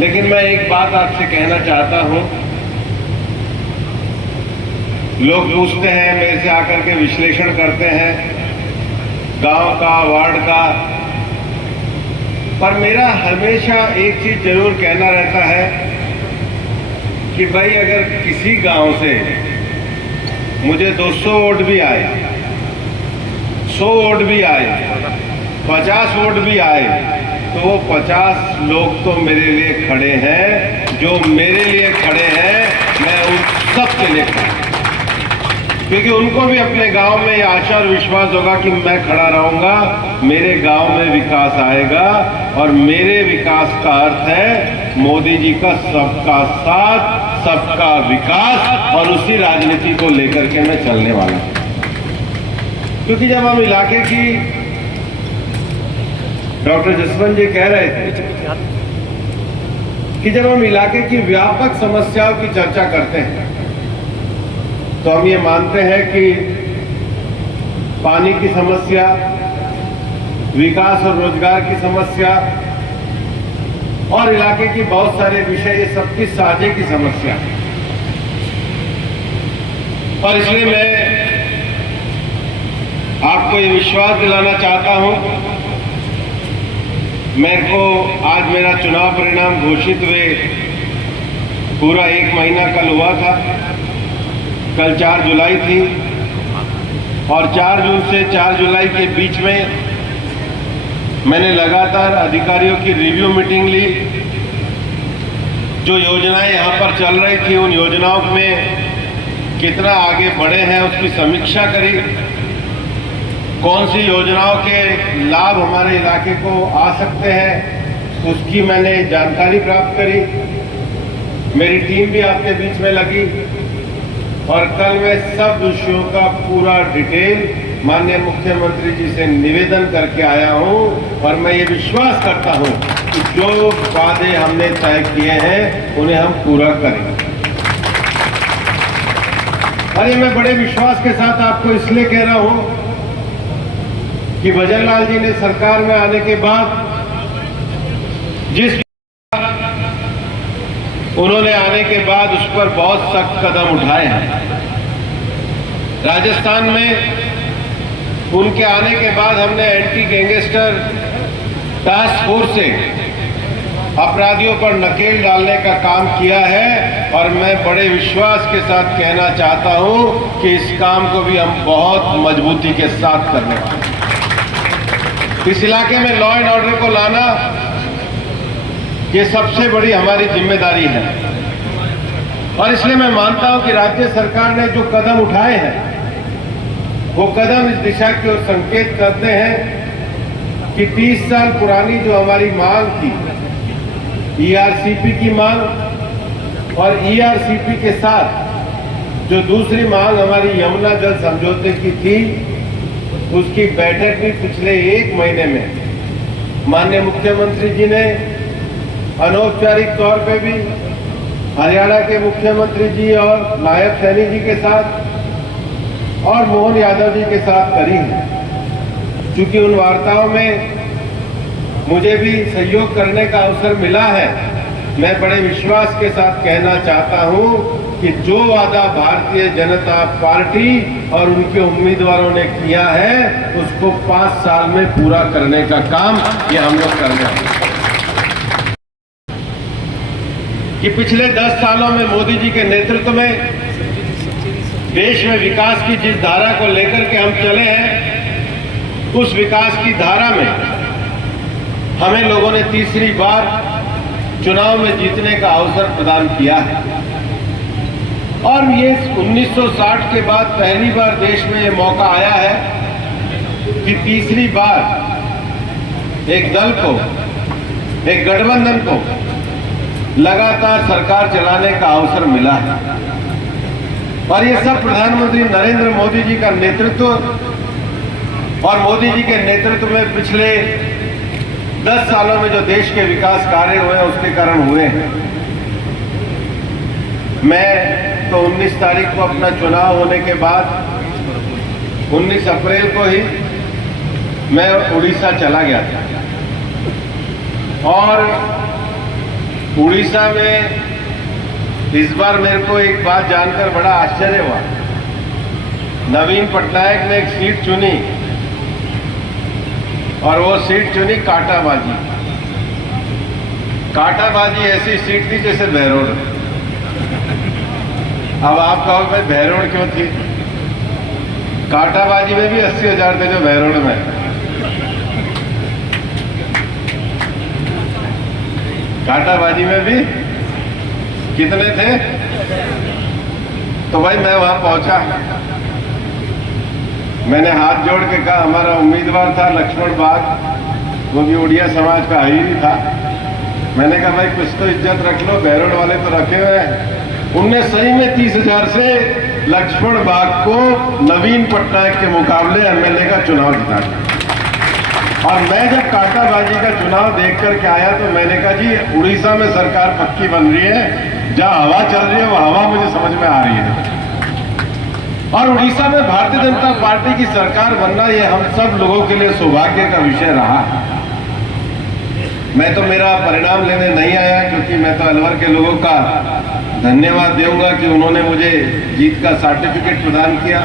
लेकिन मैं एक बात आपसे कहना चाहता हूं। लोग पूछते हैं, मेरे से आकर के विश्लेषण करते हैं गांव का, वार्ड का, पर मेरा हमेशा एक चीज जरूर कहना रहता है कि भाई अगर किसी गांव से मुझे 200 वोट भी आए, 100 वोट भी आए, 50 वोट भी आए, तो वो 50 लोग तो मेरे लिए खड़े हैं। जो मेरे लिए खड़े हैं, मैं उन सब के लिए खड़ा हूं, क्योंकि उनको भी अपने गांव में ये आशा और विश्वास होगा कि मैं खड़ा रहूंगा, मेरे गांव में विकास आएगा। और मेरे विकास का अर्थ है मोदी जी का सबका साथ, सबका विकास, और उसी राजनीति को लेकर के मैं चलने वाला हूं। क्योंकि जब हम इलाके की, डॉक्टर जसवंत जी कह रहे थे कि जब हम इलाके की व्यापक समस्याओं की चर्चा करते हैं तो हम ये मानते हैं कि पानी की समस्या, विकास और रोजगार की समस्या और इलाके की बहुत सारे विषय, ये सबकी साझे की समस्या। और इसलिए मैं आपको ये विश्वास दिलाना चाहता हूं। मेरे को आज मेरा चुनाव परिणाम घोषित हुए पूरा 1 महीना कल हुआ था। कल 4 जुलाई थी और 4 जून से 4 जुलाई के बीच में मैंने लगातार अधिकारियों की रिव्यू मीटिंग ली। जो योजनाएं यहाँ पर चल रही थी, उन योजनाओं में कितना आगे बढ़े हैं उसकी समीक्षा करी। कौन सी योजनाओं के लाभ हमारे इलाके को आ सकते हैं, उसकी मैंने जानकारी प्राप्त करी। मेरी टीम भी आपके बीच में लगी और कल मैं सब विषयों का पूरा डिटेल माननीय मुख्यमंत्री जी से निवेदन करके आया हूं। और मैं ये विश्वास करता हूं कि जो वादे हमने तय किए हैं उन्हें हम पूरा करेंगे। और ये मैं बड़े विश्वास के साथ आपको इसलिए कह रहा हूं कि भजन लाल जी ने सरकार में आने के बाद जिस उन्होंने आने के बाद उस पर बहुत सख्त कदम उठाए हैं। राजस्थान में उनके आने के बाद हमने एंटी गैंगस्टर टास्क फोर्स से अपराधियों पर नकेल डालने का काम किया है। और मैं बड़े विश्वास के साथ कहना चाहता हूं कि इस काम को भी हम बहुत मजबूती के साथ करने वाले हैं। इस इलाके में लॉ एंड ऑर्डर को लाना, ये सबसे बड़ी हमारी जिम्मेदारी है। और इसलिए मैं मानता हूं कि राज्य सरकार ने जो कदम उठाए हैं, वो कदम इस दिशा की ओर संकेत करते हैं कि 30 साल पुरानी जो हमारी मांग थी, ईआरसीपी की मांग, और ईआरसीपी के साथ जो दूसरी मांग हमारी यमुना जल समझौते की थी, उसकी बैठक भी पिछले 1 महीने में माननीय मुख्यमंत्री जी ने अनौपचारिक तौर पे भी हरियाणा के मुख्यमंत्री जी और नायब सैनी जी के साथ और मोहन यादव जी के साथ करी है। क्योंकि उन वार्ताओं में मुझे भी सहयोग करने का अवसर मिला है। मैं बड़े विश्वास के साथ कहना चाहता हूं कि जो वादा भारतीय जनता पार्टी और उनके उम्मीदवारों ने किया है, उसको 5 साल में पूरा करने का काम ये हम लोग कर रहे हैं। कि पिछले 10 सालों में मोदी जी के नेतृत्व में देश में विकास की जिस धारा को लेकर के हम चले हैं, उस विकास की धारा में हमें लोगों ने तीसरी बार चुनाव में जीतने का अवसर प्रदान किया है। और ये 1960 के बाद पहली बार देश में ये मौका आया है कि तीसरी बार एक दल को, एक गठबंधन को लगातार सरकार चलाने का अवसर मिला है। और ये सब प्रधानमंत्री नरेंद्र मोदी जी का नेतृत्व और मोदी जी के नेतृत्व में पिछले 10 सालों में जो देश के विकास कार्य हुए हैं, उसके कारण हुए हैं। मैं तो 19 तारीख को अपना चुनाव होने के बाद 19 अप्रैल को ही मैं उड़ीसा चला गया था। और उड़ीसा में इस बार मेरे को एक बात जानकर बड़ा आश्चर्य हुआ। नवीन पटनायक ने एक सीट चुनी और वो सीट चुनी कांटाबाजी। कांटाबाजी ऐसी सीट थी जैसे बहरोड। अब आप कहो भाई बहरोड क्यों थी? कांटाबाजी में भी 80,000 थे जो बहरोड में। कांटाबाजी में भी कितने थे? तो भाई मैं वहां पहुंचा, मैंने हाथ जोड़ के कहा, हमारा उम्मीदवार था लक्ष्मण बाग, वो भी उड़िया समाज का ही था। मैंने कहा भाई कुछ तो इज्जत रख लो, बहरोड वाले तो रखे हुए हैं। उनने सही में 30,000 से लक्ष्मण बाग को नवीन पटनायक के मुकाबले एमएलए का चुनाव जिता दिया। और मैं जब कांटाबाजी का चुनाव देख करके आया तो मैंने कहा जी उड़ीसा में सरकार पक्की बन रही है, जहां हवा चल रही है वो हवा मुझे समझ में आ रही है। और उड़ीसा में भारतीय जनता पार्टी की सरकार बनना ये हम सब लोगों के लिए सौभाग्य का विषय रहा। मैं तो मेरा परिणाम लेने नहीं आया, क्योंकि मैं तो अलवर के लोगों का धन्यवाद दूंगा कि उन्होंने मुझे जीत का सर्टिफिकेट प्रदान किया।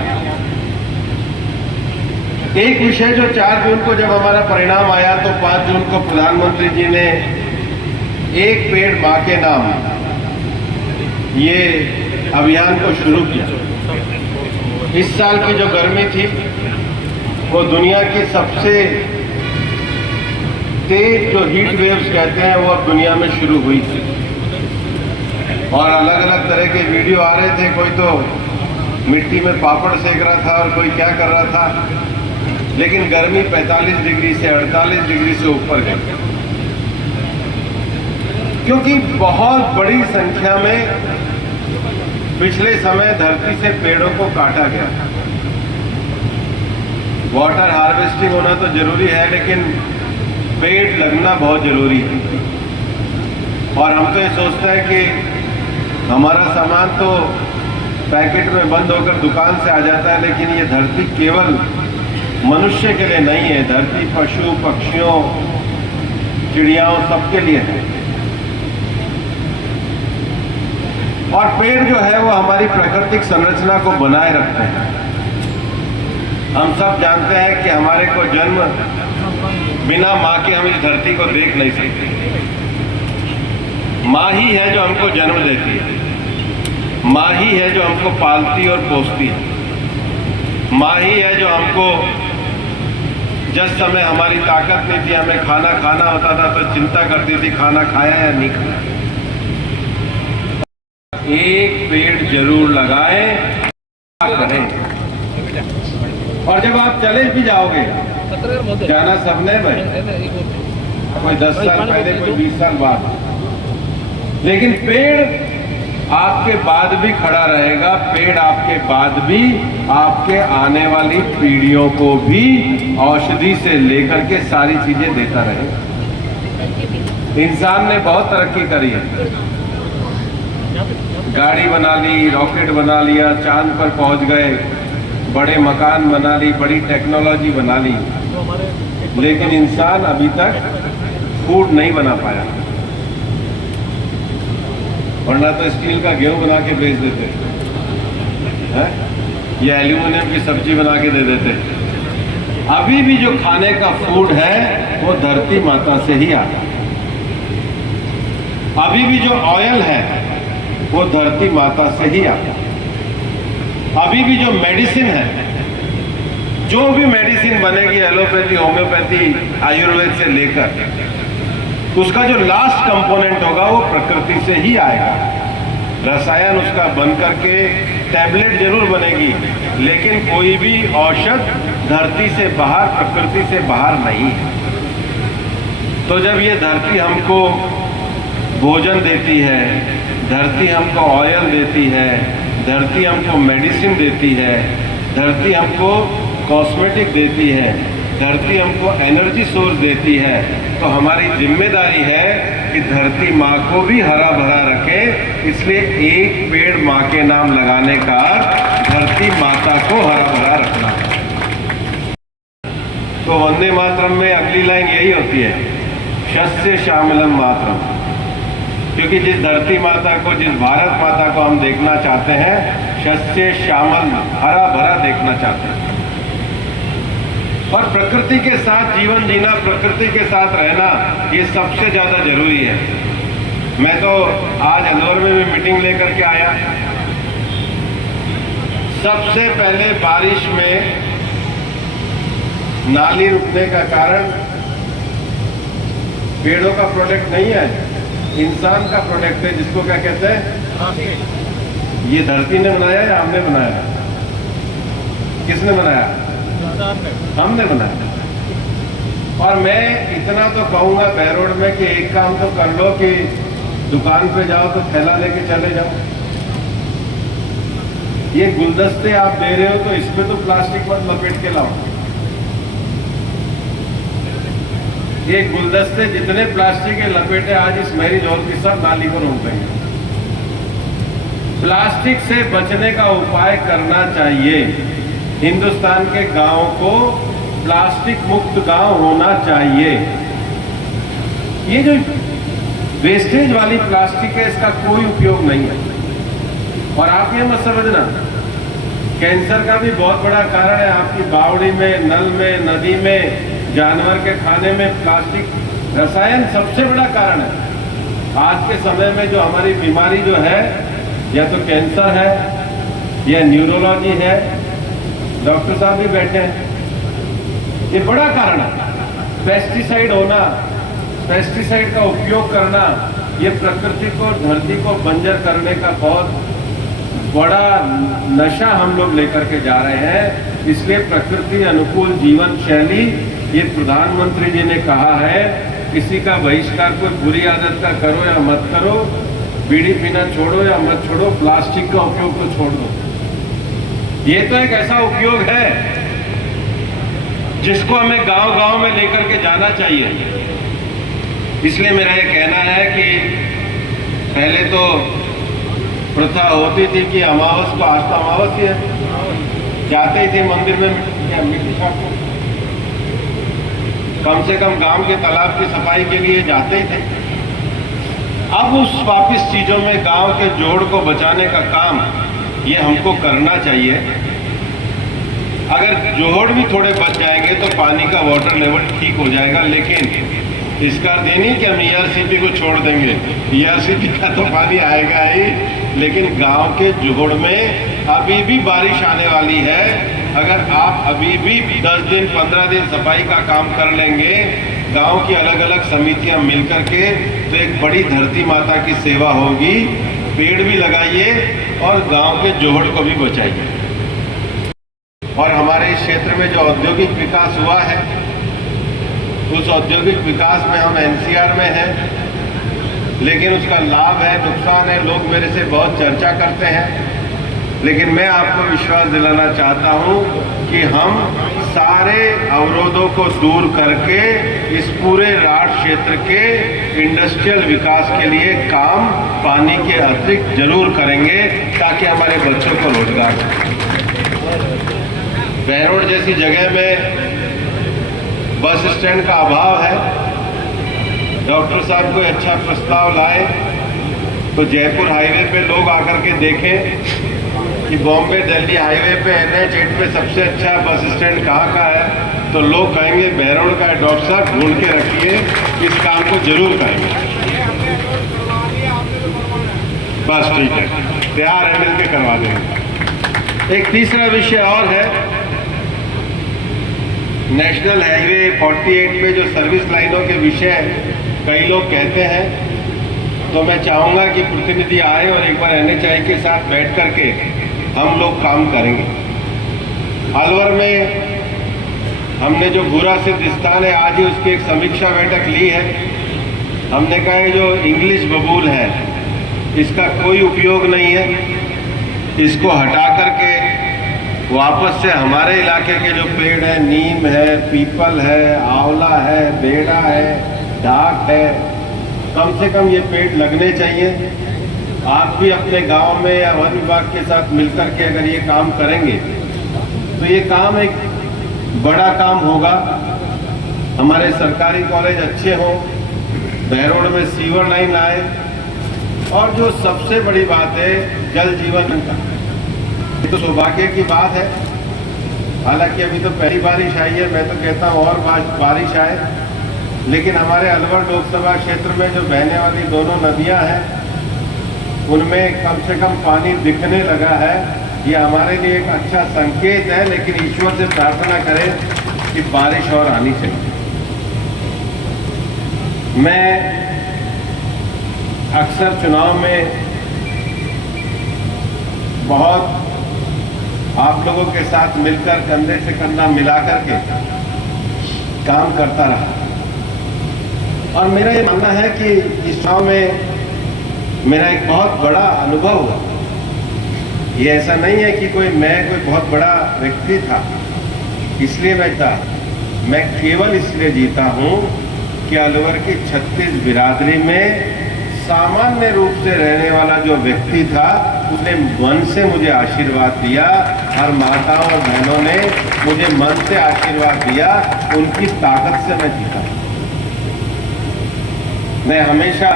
एक विषय जो 4 जून को जब हमारा परिणाम आया तो 5 जून को प्रधानमंत्री जी ने एक पेड़ मां के नाम ये अभियान को शुरू किया। इस साल की जो गर्मी थी वो दुनिया की सबसे तेज जो हीट वेव्स कहते हैं वो अब दुनिया में शुरू हुई थी। और अलग अलग तरह के वीडियो आ रहे थे, कोई तो मिट्टी में पापड़ सेक रहा था और कोई क्या कर रहा था, लेकिन गर्मी 45 डिग्री से 48 डिग्री से ऊपर गई, क्योंकि बहुत बड़ी संख्या में पिछले समय धरती से पेड़ों को काटा गया। वाटर हार्वेस्टिंग होना तो जरूरी है, लेकिन पेड़ लगना बहुत जरूरी है। और हम तो ये सोचते हैं कि हमारा सामान तो पैकेट में बंद होकर दुकान से आ जाता है, लेकिन ये धरती केवल मनुष्य के लिए नहीं है, धरती पशु पक्षियों चिड़ियाओं सबके लिए है। और पेड़ जो है वो हमारी प्राकृतिक संरचना को बनाए रखते हैं। हम सब जानते हैं कि हमारे को जन्म बिना मां के हम इस धरती को देख नहीं सकते। मां ही है जो हमको जन्म देती है, मां ही है जो हमको पालती और पोसती है, मां ही है जो हमको जिस समय हमारी ताकत नहीं थी, हमें खाना खाना होता था तो चिंता करती थी खाना खाया या नहीं खाया। एक पेड़ जरूर लगाएं, करें। और जब आप चले भी जाओगे, जाना सबने भाई, कोई 10 साल पहले कोई 20 साल बाद, लेकिन पेड़ आपके बाद भी खड़ा रहेगा। पेड़ आपके बाद भी आपके आने वाली पीढ़ियों को भी औषधि से लेकर के सारी चीजें देता रहेगा। इंसान ने बहुत तरक्की करी है, गाड़ी बना ली, रॉकेट बना लिया, चांद पर पहुंच गए, बड़े मकान बना ली, बड़ी टेक्नोलॉजी बना ली, लेकिन इंसान अभी तक फूड नहीं बना पाया। वरना तो स्टील का गेहूं बना के बेच देते हैं, या एल्यूमिनियम की सब्जी बना के दे देते। अभी भी जो खाने का फूड है वो धरती माता से ही आता है। अभी भी जो ऑयल है वो धरती माता से ही आता है। अभी भी जो मेडिसिन है, जो भी मेडिसिन बनेगी एलोपैथी, होम्योपैथी, आयुर्वेद से लेकर, उसका जो लास्ट कंपोनेंट होगा वो प्रकृति से ही आएगा। रसायन उसका बन करके टैबलेट जरूर बनेगी, लेकिन कोई भी औषध धरती से बाहर, प्रकृति से बाहर नहीं है। तो जब ये धरती हमको भोजन देती है, धरती हमको ऑयल देती है, धरती हमको मेडिसिन देती है, धरती हमको कॉस्मेटिक देती है, धरती हमको एनर्जी सोर्स देती है, तो हमारी जिम्मेदारी है कि धरती माँ को भी हरा भरा रखे। इसलिए एक पेड़ माँ के नाम लगाने का धरती माता को हरा भरा रखना है। तो वंदे मातरम में अगली लाइन यही होती है, शस्य श्यामलम मातरम। क्योंकि जिस धरती माता को, जिस भारत माता को हम देखना चाहते हैं, शस्य श्यामल, हरा भरा देखना चाहते हैं, और प्रकृति के साथ जीवन जीना, प्रकृति के साथ रहना, ये सबसे ज्यादा जरूरी है। मैं तो आज अलवर में भी मीटिंग लेकर के आया। सबसे पहले बारिश में नाली रुकने का कारण पेड़ों का प्रोडक्ट नहीं है, इंसान का प्रोडक्ट है, जिसको क्या कहते हैं? ये धरती ने बनाया या हमने बनाया? किसने बनाया? हमने बनाया। और मैं इतना तो कहूंगा बहरोड में कि एक काम तो कर लो कि दुकान पे जाओ तो थैला लेके चले जाओ। ये गुलदस्ते आप दे रहे हो तो इसमें तो प्लास्टिक मत लपेट के लाओ। ये गुलदस्ते जितने प्लास्टिक के लपेटे आज इस मैरिज हॉल की, सब नाली को रोक रहे हैं। प्लास्टिक से बचने का उपाय करना चाहिए। हिंदुस्तान के गांवों को प्लास्टिक मुक्त गांव होना चाहिए। ये जो वेस्टेज वाली प्लास्टिक है, इसका कोई उपयोग नहीं है। और आप ये मत समझना, कैंसर का भी बहुत बड़ा कारण है। आपकी बावड़ी में, नल में, नदी में, जानवर के खाने में प्लास्टिक रसायन सबसे बड़ा कारण है। आज के समय में जो हमारी बीमारी जो है, या तो कैंसर है या न्यूरोलॉजी है, डॉक्टर साहब भी बैठे हैं, ये बड़ा कारण है। पेस्टिसाइड होना, पेस्टिसाइड का उपयोग करना, ये प्रकृति को, धरती को बंजर करने का बहुत बड़ा नशा हम लोग लेकर के जा रहे हैं। इसलिए प्रकृति अनुकूल जीवन शैली, ये प्रधानमंत्री जी ने कहा है, किसी का बहिष्कार, कोई बुरी आदत का करो या मत करो, बीड़ी पीना छोड़ो या मत छोड़ो, प्लास्टिक का उपयोग तो छोड़ दो। ये तो एक ऐसा उपयोग है जिसको हमें गांव-गांव में लेकर के जाना चाहिए। इसलिए मेरा ये कहना है कि पहले तो प्रथा होती थी कि अमावस को, आज तो अमावस ही है, जाते ही थे मंदिर में मिट्टी छाप, कम से कम गांव के तालाब की सफाई के लिए जाते ही थे। अब उस वापिस चीजों में गांव के जोड़ को बचाने का काम ये हमको करना चाहिए। अगर जोड़ भी थोड़े बच जाएंगे तो पानी का वाटर लेवल ठीक हो जाएगा, लेकिन इसका अर्थ ये नहीं कि हम ERCP को छोड़ देंगे। ERCP का तो पानी आएगा ही, लेकिन गांव के जोड़ में अभी भी बारिश आने वाली है। अगर आप अभी भी 10 दिन 15 दिन सफाई का काम कर लेंगे, गांव की अलग अलग समितियां मिलकर के, तो एक बड़ी धरती माता की सेवा होगी। पेड़ भी लगाइए और गांव के जोड़ को भी बचाइए। और हमारे इस क्षेत्र में जो औद्योगिक विकास हुआ है, उस औद्योगिक विकास में हम NCR में हैं, लेकिन उसका लाभ है, नुकसान है, लोग मेरे से बहुत चर्चा करते हैं। लेकिन मैं आपको विश्वास दिलाना चाहता हूं कि हम सारे अवरोधों को दूर करके इस पूरे राढ़ क्षेत्र के इंडस्ट्रियल विकास के लिए काम पानी के अतिरिक्त जरूर करेंगे, ताकि हमारे बच्चों को रोजगार मिले। बहरोड जैसी जगह में बस स्टैंड का अभाव है। डॉक्टर साहब कोई अच्छा प्रस्ताव लाए तो जयपुर हाईवे पे लोग आकर के देखें कि बॉम्बे दिल्ली हाईवे पे NH 8 पे सबसे अच्छा बस स्टैंड कहाँ का है, तो लोग कहेंगे बहरोड का है। डॉक्टर साहब ढूंढ के रखिए, इस काम को जरूर करेंगे। बस ठीक है, तैयार है, मिलकर करवा देंगे। एक तीसरा विषय और है, नेशनल हाईवे 48 पे जो सर्विस लाइनों के विषय कई लोग कहते हैं, तो मैं चाहूँगा कि प्रतिनिधि आए और एक बार NHI के साथ बैठ करके हम लोग काम करेंगे। अलवर में हमने जो भूरा सिद्ध स्थान है, आज ही उसकी एक समीक्षा बैठक ली है। हमने कहा है जो इंग्लिश बबूल है, इसका कोई उपयोग नहीं है, इसको हटा करके वापस से हमारे इलाके के जो पेड़ है, नीम है, पीपल है, आंवला है, बेड़ा है, ढाक है, कम से कम ये पेड़ लगने चाहिए। आप भी अपने गांव में या वन विभाग के साथ मिलकर के अगर ये काम करेंगे तो ये काम एक बड़ा काम होगा। हमारे सरकारी कॉलेज अच्छे हों, बहरोड में सीवर लाइन आए, और जो सबसे बड़ी बात है जल जीवन का, ये तो सौभाग्य की बात है। हालांकि अभी तो पहली बारिश आई है, मैं तो कहता हूँ और बारिश आए, लेकिन हमारे अलवर लोकसभा क्षेत्र में जो बहने वाली दोनों नदियां हैं उनमें कम से कम पानी दिखने लगा है। ये हमारे लिए एक अच्छा संकेत है, लेकिन ईश्वर से प्रार्थना करें कि बारिश और आनी चाहिए। मैं अक्सर चुनाव में बहुत आप लोगों के साथ मिलकर कंधे से कंधा मिलाकर के काम करता रहा, और मेरा ये मानना है कि इस चुनाव में मेरा एक बहुत बड़ा अनुभव हुआ। ये ऐसा नहीं है कि मैं कोई बहुत बड़ा व्यक्ति था इसलिए मैं जीता, मैं केवल इसलिए जीता हूँ कि अलवर की 36 बिरादरी में सामान्य रूप से रहने वाला जो व्यक्ति था उसने मन से मुझे आशीर्वाद दिया। हर माताओं और बहनों ने मुझे मन से आशीर्वाद दिया, उनकी ताकत से मैं जीता। मैं हमेशा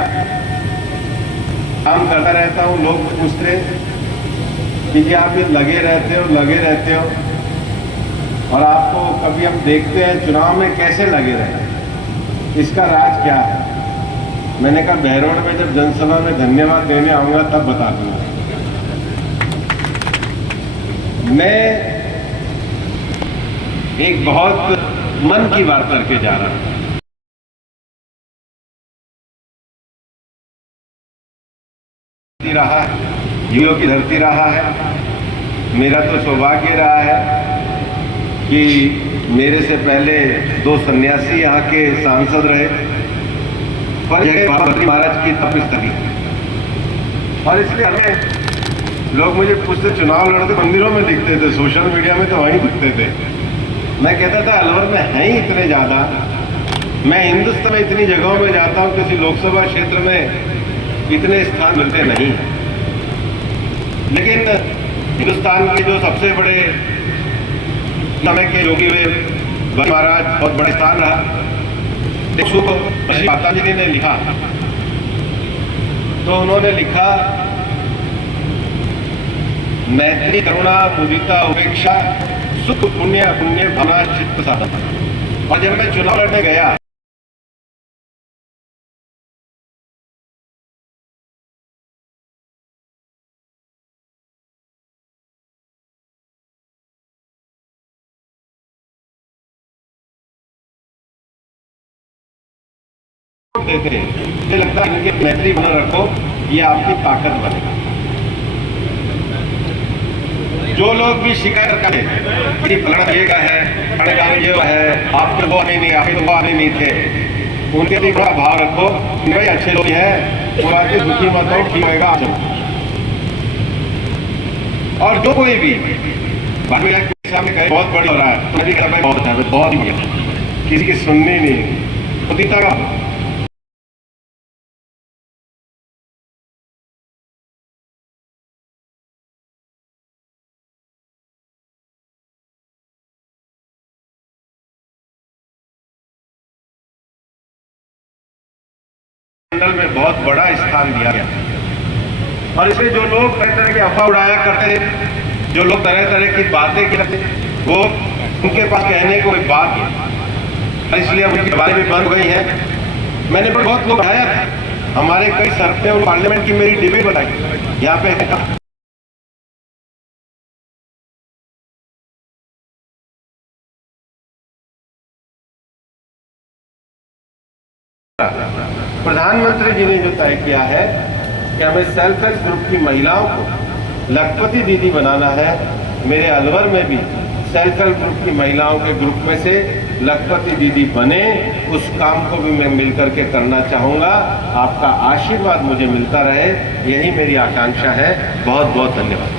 काम करता रहता हूँ। लोग पूछते कि आप ये लगे रहते हो, और आपको कभी हम देखते हैं चुनाव में कैसे लगे रहते, इसका राज क्या है? मैंने कहा बहरोड में जब जनसभा में धन्यवाद देने आऊंगा तब बता दूंगा। मैं एक बहुत मन की बात करके जा रहा हूं। रहा है, युवा की धरती रहा है। मेरा तो सौभाग्य रहा है कि मेरे से पहले 2 सन्यासी यहाँ के सांसद रहे, पर जगह बद्री महाराज की तपस्थली, और इसलिए हमें लोग मुझे पूछते चुनाव लड़ते मंदिरों में दिखते थे, सोशल मीडिया में तो वहीं दिखते थे। मैं कहता था अलवर में हैं ही इतने ज़्यादा, मैं हिंदुस्तान में इतनी जगहों में जाता हूँ, किसी लोकसभा क्षेत्र में इतने स्थान मिलते नहीं। लेकिन हिंदुस्तान के जो सबसे बड़े समय के योगी हुए बद्री महाराज बहुत बड़ा स्थान रहा। माता जी ने लिखा, तो उन्होंने लिखा मैत्री करुणा मुदिता उपेक्षा सुख पुण्य पुण्य भावना चित्त साधन। और जब मैं चुनाव लड़ने गया देते हैं, मुझे लगता है इनकी मैत्री बना रखो, ये आपकी ताकत बनेगा। जो लोग भी शिकायत करें कि फलाना ये का है, ये है, आप तो वो आने नहीं, आप तो वो आने नहीं थे, उनके लिए बड़ा भाव रखो, भाई अच्छे लोग हैं, पूरा के दुखी मत हो, ठीक होगा। और जो कोई भी सामने कहे बहुत बड़ी हो रहा है, तो मेरी बहुत ही किसी की सुननी नहीं होती तरह। में बहुत बड़ा स्थान दिया गया, और इसलिए जो लोग तरह तरह की अफवाह उड़ाया करते हैं, जो लोग तरह तरह की बातें करते हैं, वो उनके पास कहने को कोई बात नहीं, इसलिए उनकी बातें भी बंद हो गई हैं। मैंने बहुत लोग आया था, हमारे कई सरपंच और पार्लियामेंट की मेरी डिबेट बताई यहाँ पे। प्रधानमंत्री जी ने जो तय किया है कि हमें सेल्फ हेल्प ग्रुप की महिलाओं को लखपति दीदी बनाना है। मेरे अलवर में भी सेल्फ हेल्प ग्रुप की महिलाओं के ग्रुप में से लखपति दीदी बने, उस काम को भी मैं मिलकर के करना चाहूँगा। आपका आशीर्वाद मुझे मिलता रहे, यही मेरी आकांक्षा है। बहुत बहुत धन्यवाद।